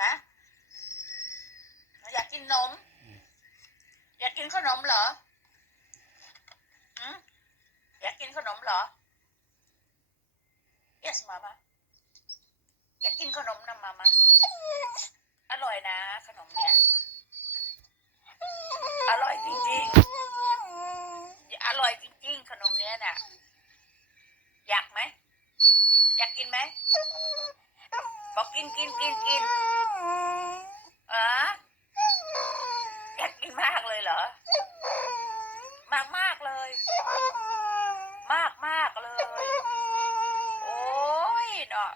ฮะอยากกินนม อยากกินขนมเหรอหืมอยากกินขนมเหรอ yes มามาอยากกินขนมนะมามาอร่อยนะ ขนมเนี่ย อร่อยจริงๆ อร่อยจริง ๆ ขนมเนี้ยน่ะ อยากไหม อยากกินไหม บอ กินกินกินกินเอออยากกินมากเลยเหรอ มากมากเลย มากมากเลย โอ้ยเนาะ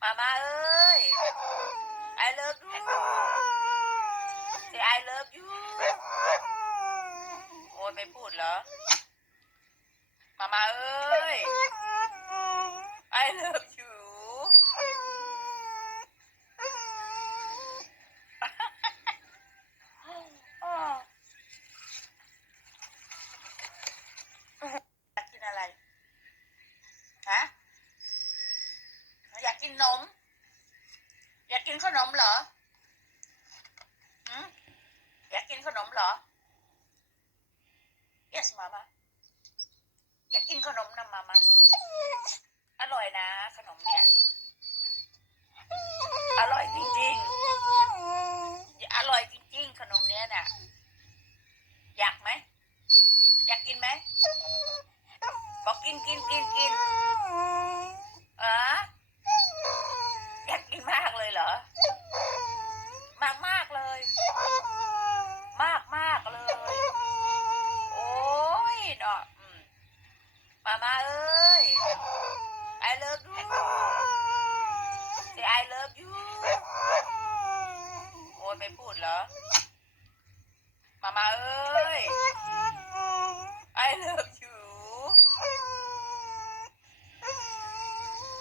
มมามาเอ้ย I love you say I love you โอ้ยไม่พูดเหรอ มามาเอ้ย I love you อ้ออยากกินอะไร ฮะอยากกินนม อยากกินขนมเหรออยากกินขนมเหรอ yes มามาอยากกินขนมนะมามาอร่อยนะ ขนมเนี่ย อร่อยจริงๆ อร่อยจริง ๆ ขนมเนี้ยน่ะ อยากไหม อยากกินไหม บอกกินกินกินกินเอออยากกินมากเลยเหรอ มากมากเลย มากมากเลย โอ้ยเนาะอืม มาเอ้ย I love you say I love you โอ้ยไม่พูดเหรอ มามาเอ้ย